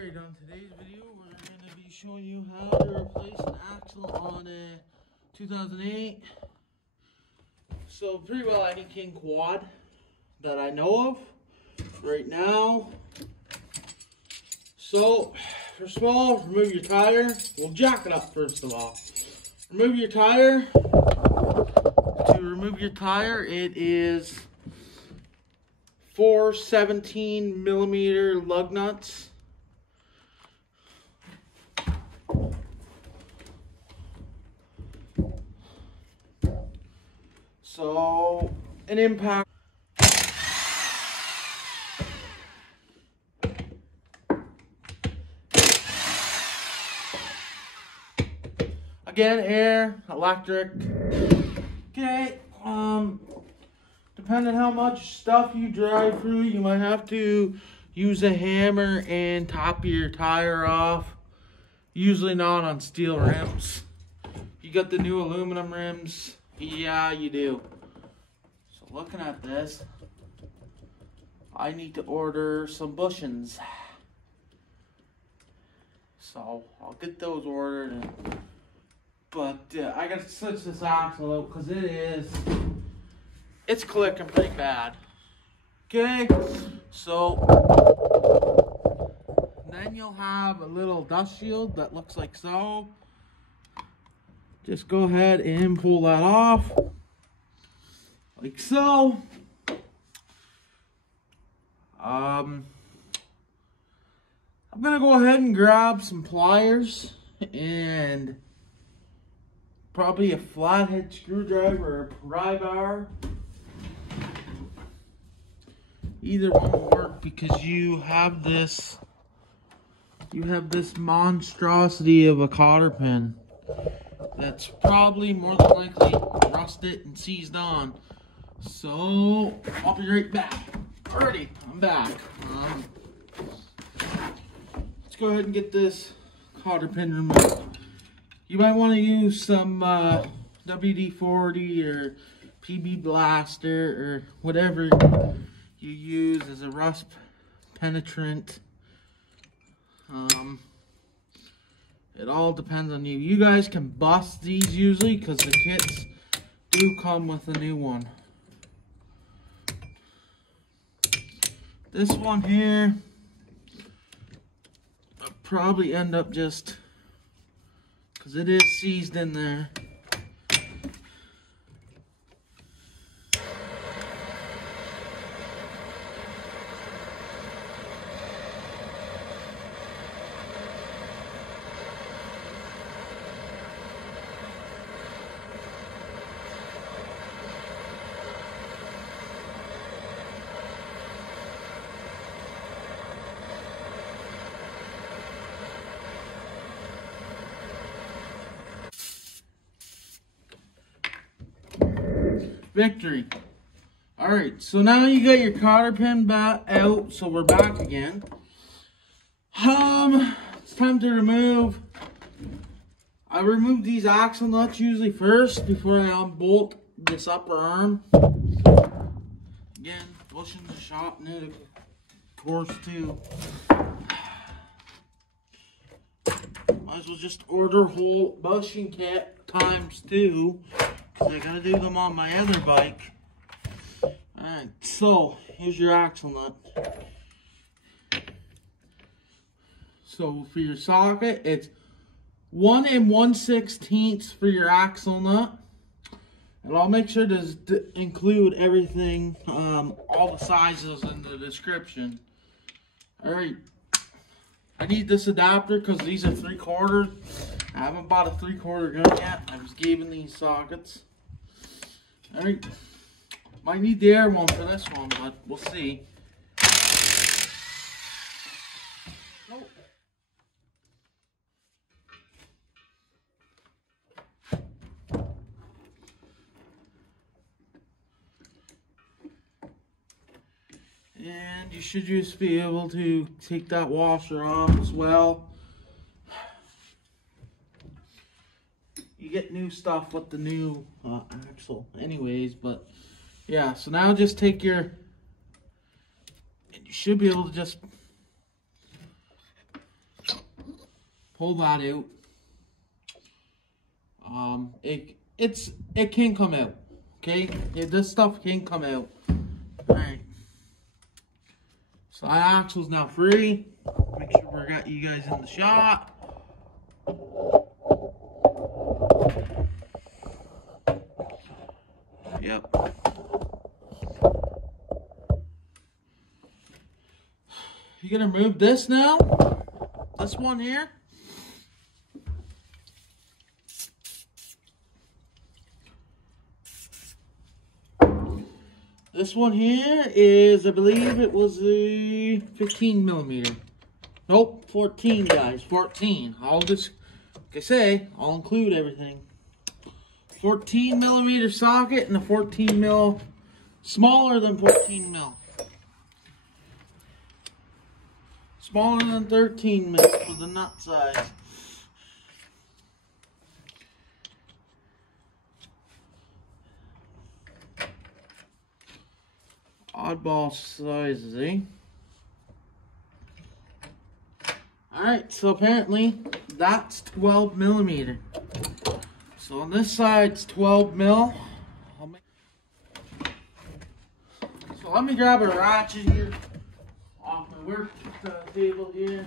Alright, on today's video, we're going to be showing you how to replace an axle on a 2008 pretty well any King quad that I know of right now. So, first of all, remove your tire. We'll jack it up first of all. Remove your tire. To remove your tire, it is 4 17mm lug nuts. So, an impact. Again, air, electric. Okay, depending how much stuff you drive through, you might have to use a hammer and top your tire off. Usually not on steel rims. You got the new aluminum rims. Yeah, you do. So looking at this, I need to order some bushings. So I'll get those ordered. But I gotta switch this axle out because it's clicking pretty bad. Okay, so then you'll have a little dust shield that looks like so. Just go ahead and pull that off, like so. I'm gonna go ahead and grab some pliers and probably a flathead screwdriver or a pry bar. Either one will work because you have this monstrosity of a cotter pin that's probably more than likely rusted and seized on. So I'll be right back. Alrighty, I'm back. Let's go ahead and get this cotter pin removed. You might want to use some WD-40 or PB Blaster or whatever you use as a rust penetrant. It all depends on you. You guys can bust these usually because the kits do come with a new one. This one here, I'll probably end up just, because it is seized in there. Victory. Alright, so now you got your cotter pin back out, so we're back again. It's time to remove. I remove these axle nuts usually first before I unbolt this upper arm. Again, bushings are shop new, of course, too. Might as well just order whole bushing kit ×2. I gotta do them on my other bike. Alright, so here's your axle nut. So for your socket, it's 1 1/16 for your axle nut. And I'll make sure to include everything, all the sizes in the description. Alright, I need this adapter because these are 3/4. I haven't bought a 3/4 gun yet. I was given these sockets. Alright, might need the air one for this one, but we'll see. Nope. And you should just be able to take that washer off as well. You get new stuff with the new axle anyways, but yeah, so now just take your, and you should be able to just pull that out. It can come out. Okay, this stuff can come out. All right. So that axle's now free. Make sure we got you guys in the shot. Yep. You're gonna remove this now. This one here. This one here is, I believe it was a 15 millimeter. Nope, 14, guys, 14. I'll just, like I say, I'll include everything. 14 millimeter socket and a 14 mil, smaller than 14 mil. Smaller than 13 mil for the nut size. Oddball sizes, eh? Alright, so apparently that's 12 millimeter. So on this side it's 12 mil. So let me grab a ratchet here off my work table here.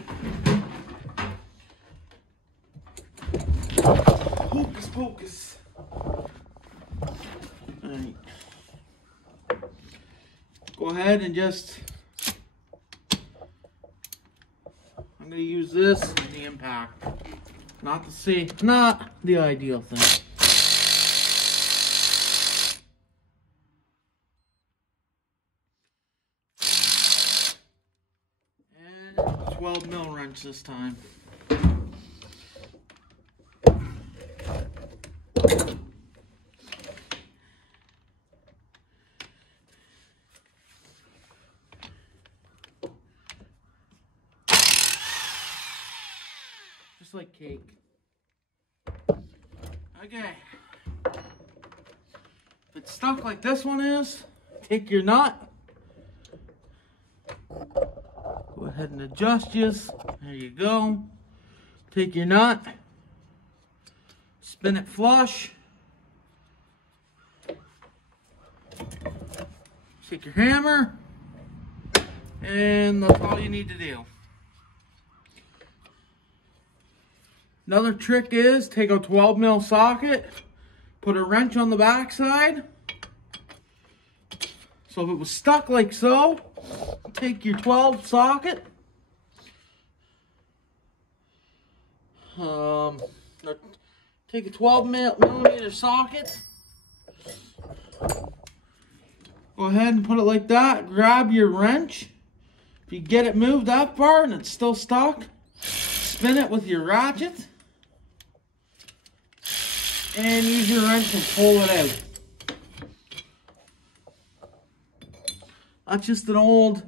Hocus pocus. Alright. Go ahead and just, I'm going to use this in the impact. Not the ideal thing. And 12 mil wrench this time. Just like cake. Okay. If it's stuck like this one is, take your nut. Go ahead and adjust this. There you go. Take your nut. Spin it flush. Take your hammer. And that's all you need to do. Another trick is take a 12 mil socket, put a wrench on the back side. So if it was stuck like so, take your 12 socket. Take a 12 millimeter socket. Go ahead and put it like that. Grab your wrench. If you get it moved that far and it's still stuck, spin it with your ratchet. And use your wrench to pull it out. That's just an old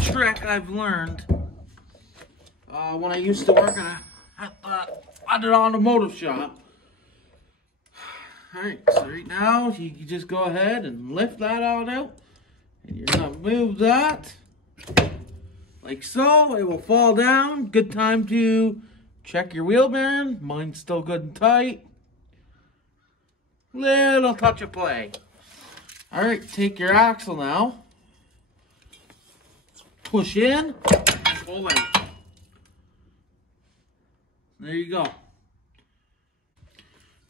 trick I've learned when I used to work at an automotive shop. Alright, so right now you just go ahead and lift that out, and you're gonna move that like so. It will fall down. Good time to check your wheel bearing. Mine's still good and tight. Little touch of play. Alright, take your axle now. Push in, pull out. There you go.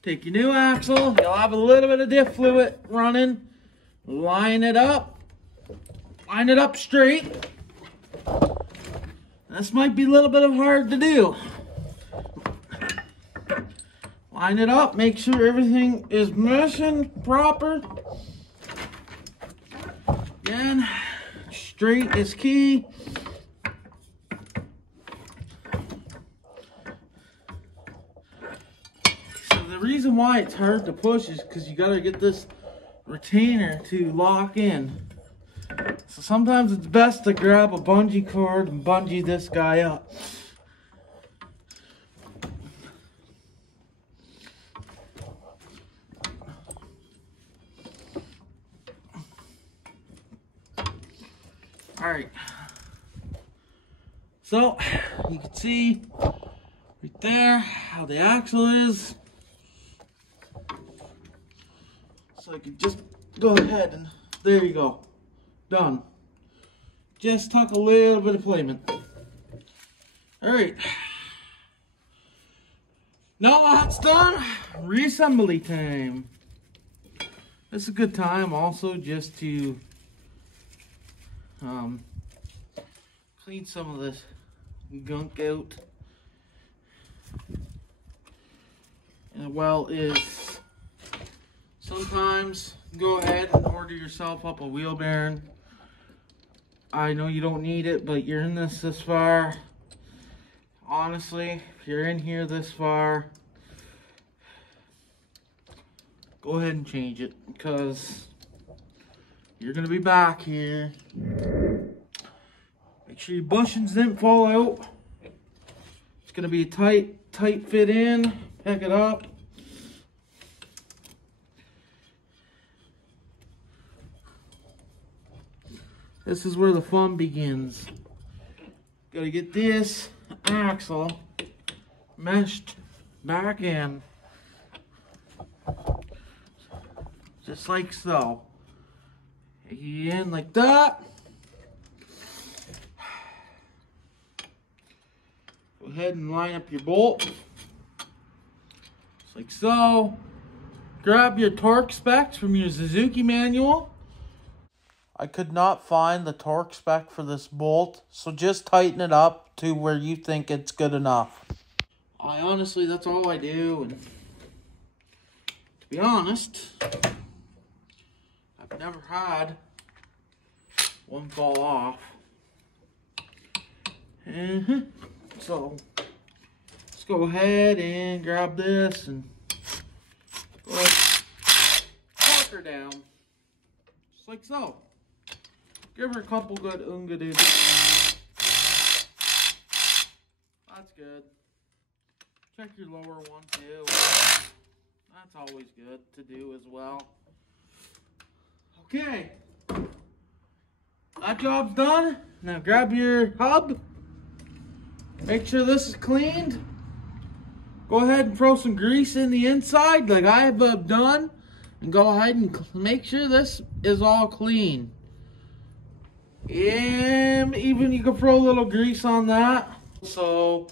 Take your new axle. You'll have a little bit of diff fluid running. Line it up. Line it up straight. This might be a little bit hard to do. Line it up, make sure everything is meshing proper. Again, straight is key. So the reason why it's hard to push is because you gotta get this retainer to lock in. So sometimes it's best to grab a bungee cord and bungee this guy up. Alright, So you can see right there how the axle is. So I can just go ahead and there you go. Done. Just took a little bit of placement. Alright. Now that's done, reassembly time. This is a good time also just to clean some of this gunk out. And well is sometimes go ahead and order yourself up a wheel bearing. I know you don't need it, but you're in this far. Honestly, if you're in here this far, go ahead and change it because you're gonna be back here. Make sure your bushings didn't fall out. It's gonna be a tight fit in. Pick it up. This is where the fun begins. Gotta get this axle meshed back in. Just like so. Take it in like that. Go ahead and line up your bolt. Just like so. Grab your torque specs from your Suzuki manual. I could not find the torque spec for this bolt, so just tighten it up to where you think it's good enough. I honestly, that's all I do, and to be honest, I've never had one fall off. So, let's go ahead and grab this and torque her down, just like so. Give her a couple good unga-doos. That's good. Check your lower one too. That's always good to do as well. Okay. That job's done. Now grab your hub. Make sure this is cleaned. Go ahead and throw some grease in the inside like I have done. And go ahead and make sure this is all clean. And even you can throw a little grease on that. So,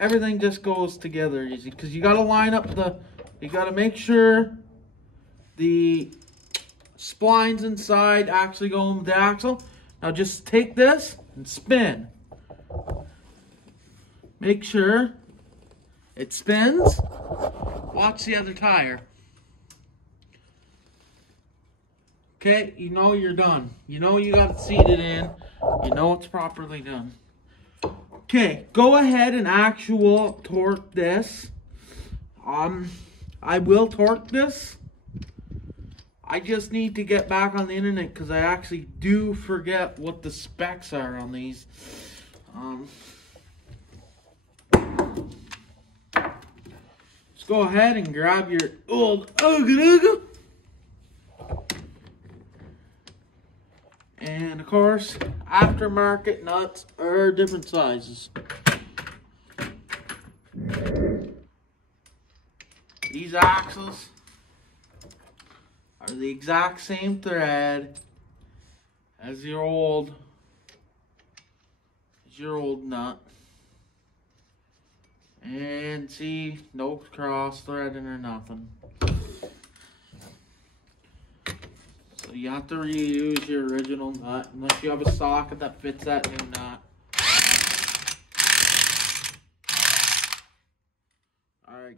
everything just goes together easy because you got to line up you got to make sure the splines inside actually go in the axle. Now just take this and spin. Make sure it spins. Watch the other tire. Okay, you know you're done. You know you got it seated in. You know it's properly done. Okay, go ahead and actual torque this. I will torque this. I just need to get back on the internet because I actually do forget what the specs are on these. Let's go ahead and grab your old Ooga. And of course, aftermarket nuts are different sizes. These axles are the exact same thread as your old nut. And see, no cross threading or nothing. So you have to reuse your original nut unless you have a socket that fits that new nut. Alright.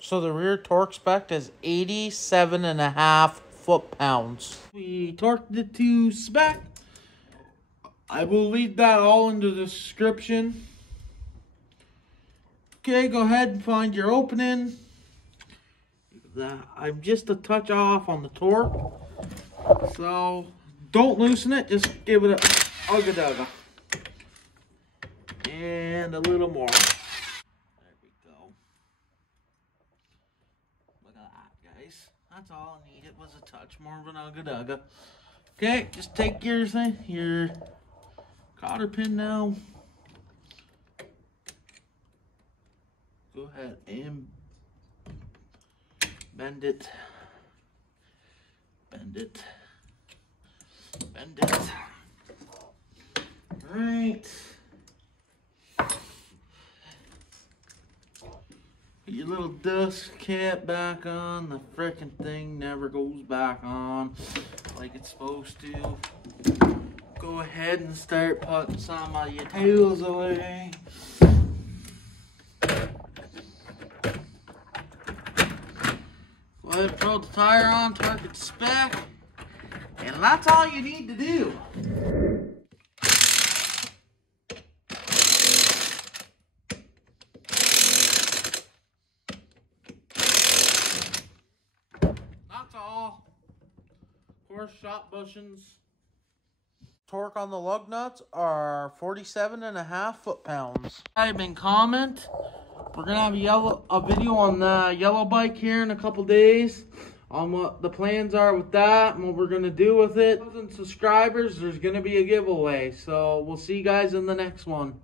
So the rear torque spec is 87.5 foot-pounds. We torqued it to spec. I will leave that all in the description. Okay, go ahead and find your opening. I'm just a touch off on the torque, so don't loosen it, just give it a ugga-dugga and a little more. There we go. Look at that, guys. That's all I needed was a touch more of an ugga-dugga. Okay, just take your cotter pin now. Go ahead and bend it. Bend it. Bend it. All right. Put your little dust cap back on. The frickin' thing never goes back on like it's supposed to. Go ahead and start putting some of your tails away. Go ahead and throw the tire on, torque it to spec, and that's all you need to do. That's all. Of course, shop bushings. Torque on the lug nuts are 47.5 foot-pounds. Subscribe and comment. We're gonna have a video on the yellow bike here in a couple days on what the plans are with that and what we're gonna do with it. 1,000 subscribers, there's gonna be a giveaway. So we'll see you guys in the next one.